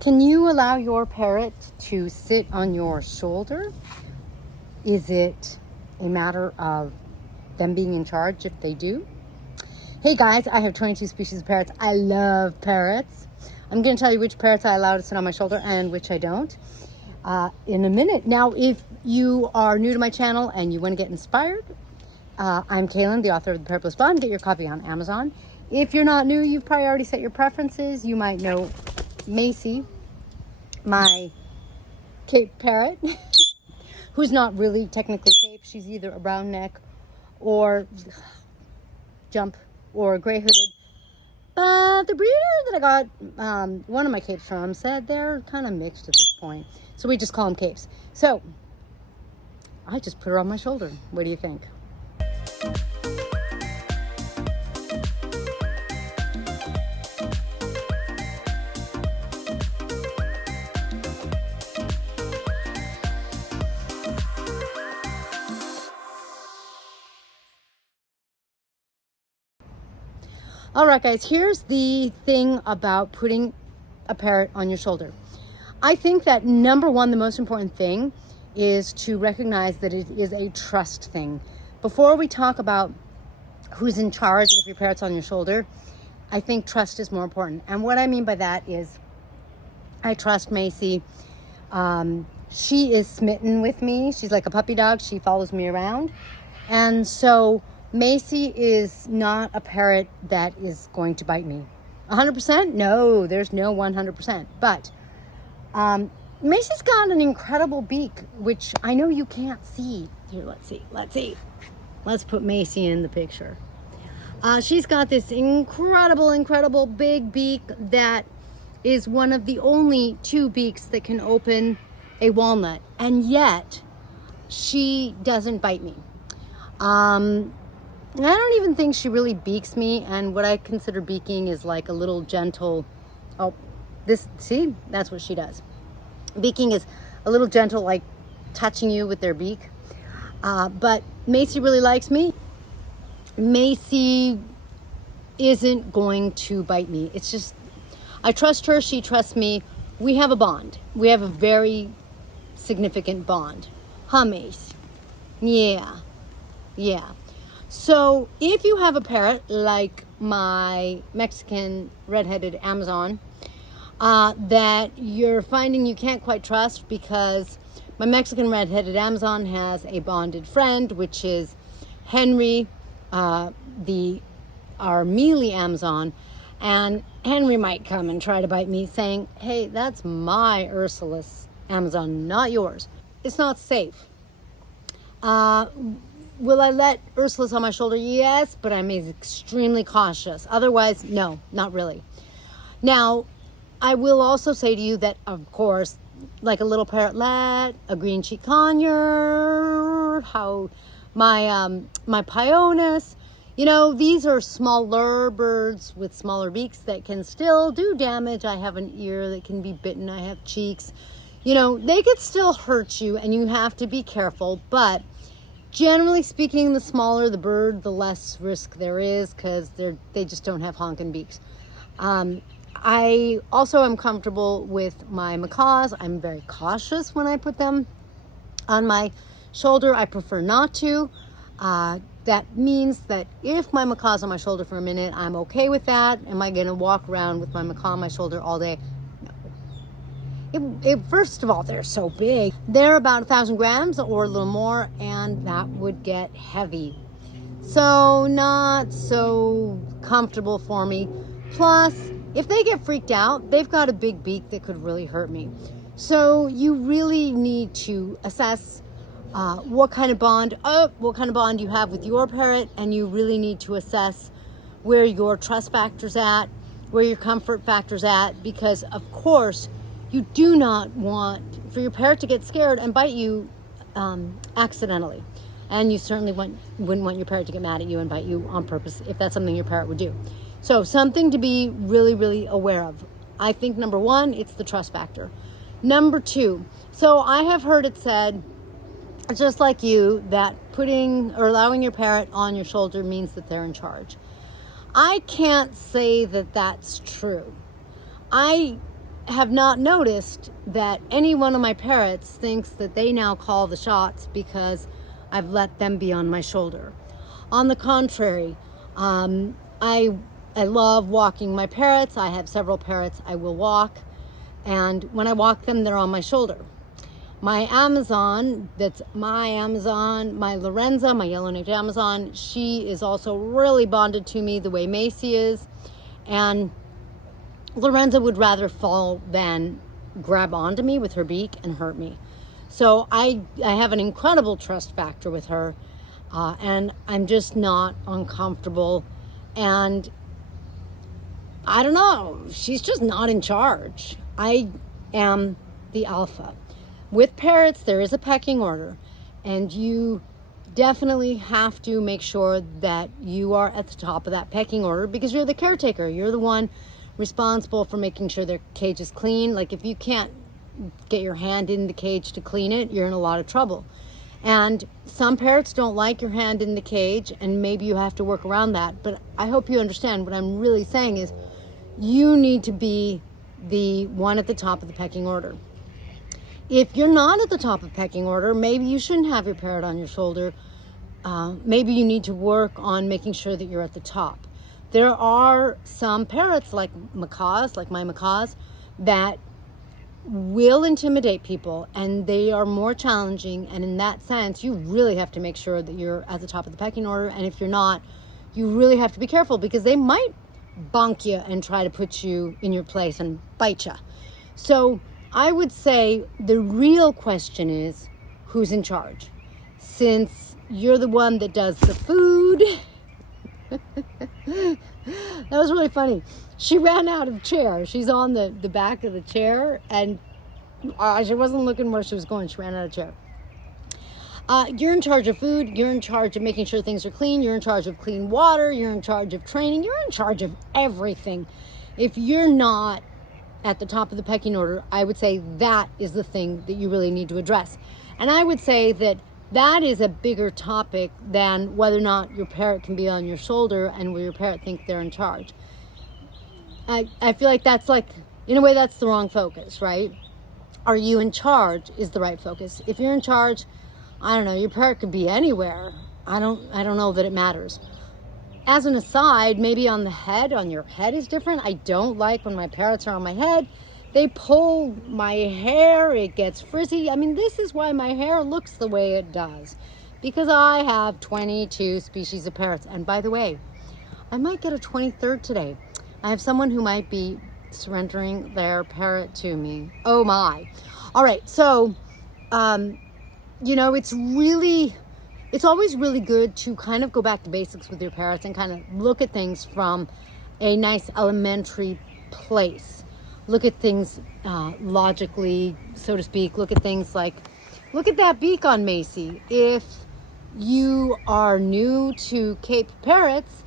Can you allow your parrot to sit on your shoulder? Is it a matter of them being in charge if they do? Hey guys, I have 22 species of parrots. I love parrots. I'm going to tell you which parrots I allow to sit on my shoulder and which I don't in a minute. Now, if you are new to my channel and you want to get inspired, I'm Kaylin, the author of the Parrot Bliss Bond. Get your copy on Amazon. If you're not new, you've probably already set your preferences. You might know Macy, my Cape parrot, who's not really technically Cape. She's either a brown neck or jump or gray hooded. But the breeder that I got one of my Capes from said they're kind of mixed at this point. So we just call them Capes. So I just put her on my shoulder. What do you think? All right, guys, here's the thing about putting a parrot on your shoulder. I think that number one, the most important thing is to recognize that it is a trust thing. Before we talk about who's in charge if your parrot's on your shoulder, I think trust is more important. And what I mean by that is I trust Macy. She is smitten with me. She's like a puppy dog. She follows me around. And so Macy is not a parrot that is going to bite me. 100%? No, there's no 100%. But Macy's got an incredible beak, which I know you can't see. Here, let's see. Let's put Macy in the picture. She's got this incredible big beak that is one of the only two beaks that can open a walnut. And yet, she doesn't bite me. I don't even think she really beaks me, and what I consider beaking is like a little gentle, see, that's what she does. Beaking is a little gentle, like touching you with their beak. But Macy really likes me. Macy isn't going to bite me. It's just, I trust her, she trusts me. We have a bond. We have a very significant bond. Huh, Mace? Yeah. So if you have a parrot like my Mexican red-headed Amazon that you're finding you can't quite trust, because my Mexican red-headed Amazon has a bonded friend, which is Henry, our mealy Amazon, and Henry might come and try to bite me saying, hey, that's my Ursulus Amazon, not yours. It's not safe. Will I let Ursulus on my shoulder? Yes, but I'm extremely cautious. Otherwise, no, not really. Now, I will also say to you that, of course, like a little parrotlet, a green cheek conure, my Pionus, these are smaller birds with smaller beaks that can still do damage. I have an ear that can be bitten. I have cheeks. They could still hurt you, and you have to be careful, but generally speaking, the smaller the bird, the less risk there is, because they just don't have honking beaks. I also am comfortable with my macaws. I'm very cautious when I put them on my shoulder. I prefer not to. That means that if my macaw's on my shoulder for a minute, I'm okay with that. Am I going to walk around with my macaw on my shoulder all day? First of all, they're so big. They're about 1,000 grams or a little more, and that would get heavy. So not so comfortable for me. Plus, if they get freaked out, they've got a big beak that could really hurt me. So you really need to assess what kind of bond you have with your parrot, and you really need to assess where your trust factor's at, where your comfort factor's at, because of course, you do not want for your parrot to get scared and bite you accidentally. And you certainly wouldn't want your parrot to get mad at you and bite you on purpose if that's something your parrot would do. So something to be really aware of. I think number one, it's the trust factor. Number two, so I have heard it said, just like you, that putting or allowing your parrot on your shoulder means that they're in charge. I can't say that that's true. I have not noticed that any one of my parrots thinks that they now call the shots because I've let them be on my shoulder. On the contrary, I love walking my parrots. I have several parrots I will walk, and when I walk them, they're on my shoulder. My Amazon, my Lorenza, my yellow-necked Amazon, she is also really bonded to me the way Macy is, and Lorenza would rather fall than grab onto me with her beak and hurt me. So I have an incredible trust factor with her, and I'm just not uncomfortable. And I don't know, she's just not in charge. I am the alpha. With parrots, there is a pecking order, and you definitely have to make sure that you are at the top of that pecking order because you're the caretaker. You're the one responsible for making sure their cage is clean. Like if you can't get your hand in the cage to clean it, you're in a lot of trouble. And some parrots don't like your hand in the cage, and maybe you have to work around that. But I hope you understand what I'm really saying is you need to be the one at the top of the pecking order. If you're not at the top of the pecking order, maybe you shouldn't have your parrot on your shoulder. Maybe you need to work on making sure that you're at the top. There are some parrots like macaws, like my macaws, that will intimidate people, and they are more challenging, and in that sense you really have to make sure that you're at the top of the pecking order. And if you're not, you really have to be careful because they might bonk you and try to put you in your place and bite you. So I would say the real question is who's in charge. Since you're the one that does the food. That was really funny. She ran out of chair. She's on the back of the chair, and she wasn't looking where she was going. She ran out of chair. You're in charge of food. You're in charge of making sure things are clean. You're in charge of clean water. You're in charge of training. You're in charge of everything. If you're not at the top of the pecking order, I would say that is the thing that you really need to address. And I would say that is a bigger topic than whether or not your parrot can be on your shoulder and will your parrot think they're in charge. I feel like that's like, in a way, that's the wrong focus, right? Are you in charge is the right focus. If you're in charge, I don't know, your parrot could be anywhere. I don't know that it matters. As an aside, maybe on your head is different. I don't like when my parrots are on my head. They pull my hair, it gets frizzy. I mean, this is why my hair looks the way it does, because I have 22 species of parrots. And by the way, I might get a 23rd today. I have someone who might be surrendering their parrot to me. Oh my. All right, so, it's always really good to kind of go back to basics with your parrots and kind of look at things from a nice elementary place. Look at things logically, so to speak. Look at things like, look at that beak on Macy. If you are new to Cape parrots,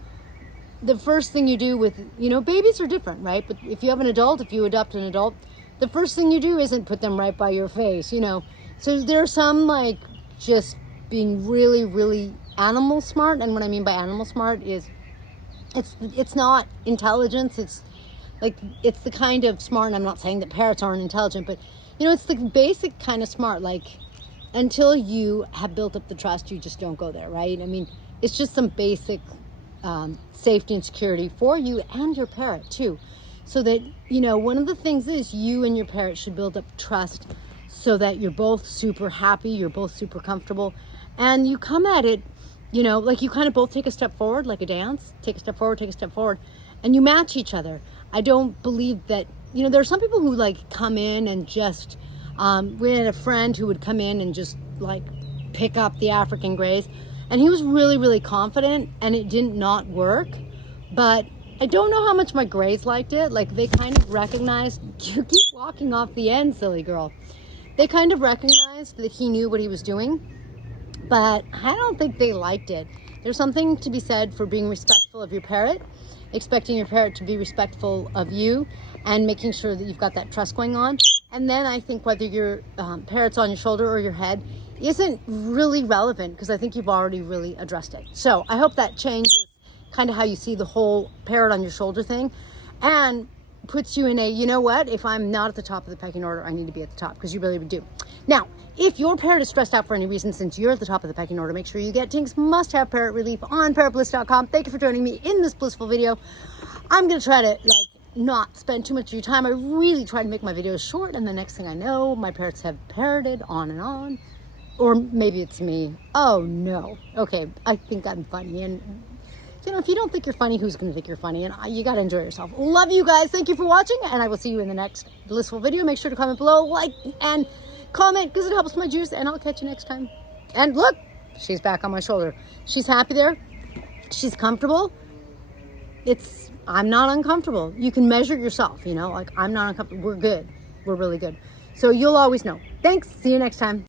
the first thing you do with, babies are different, right? But if you have an adult, if you adopt an adult, the first thing you do isn't put them right by your face, So there are some like just being really, really animal smart. And what I mean by animal smart is it's not intelligence. It's the kind of smart, and I'm not saying that parrots aren't intelligent, but it's the basic kind of smart. Like, until you have built up the trust, you just don't go there, right? I mean, it's just some basic safety and security for you and your parrot too. So that, one of the things is you and your parrot should build up trust so that you're both super happy, you're both super comfortable, and you come at it, like you kind of both take a step forward, like a dance, take a step forward, and you match each other. I don't believe that, there are some people who like come in and just, we had a friend who would come in and just like pick up the African grays, and he was really, really confident, and it did not work. But I don't know how much my grays liked it. Like, they kind of recognized, you keep walking off the end, silly girl. They kind of recognized that he knew what he was doing, but I don't think they liked it. There's something to be said for being respectful of your parrot, expecting your parrot to be respectful of you, and making sure that you've got that trust going on. And then I think whether your parrot's on your shoulder or your head isn't really relevant, because I think you've already really addressed it. So I hope that changes kind of how you see the whole parrot on your shoulder thing. And puts you in a, you know what, if I'm not at the top of the pecking order, I need to be at the top, because you really do. Now, if your parrot is stressed out for any reason, since you're at the top of the pecking order, make sure you get Tink's must-have parrot relief on parrotbliss.com. Thank you for joining me in this blissful video. I'm going to try to not spend too much of your time. I really try to make my videos short, and the next thing I know, my parrots have parroted on and on. Or maybe it's me. Oh no. Okay, I think I'm funny, and you know, if you don't think you're funny, who's going to think you're funny? And you got to enjoy yourself. Love you guys. Thank you for watching, and I will see you in the next blissful video. Make sure to comment below, like, and comment, because it helps my juice, and I'll catch you next time. And look, she's back on my shoulder. She's happy there. She's comfortable. I'm not uncomfortable. You can measure yourself, you know, like I'm not uncomfortable. We're good. We're really good. So you'll always know. Thanks. See you next time.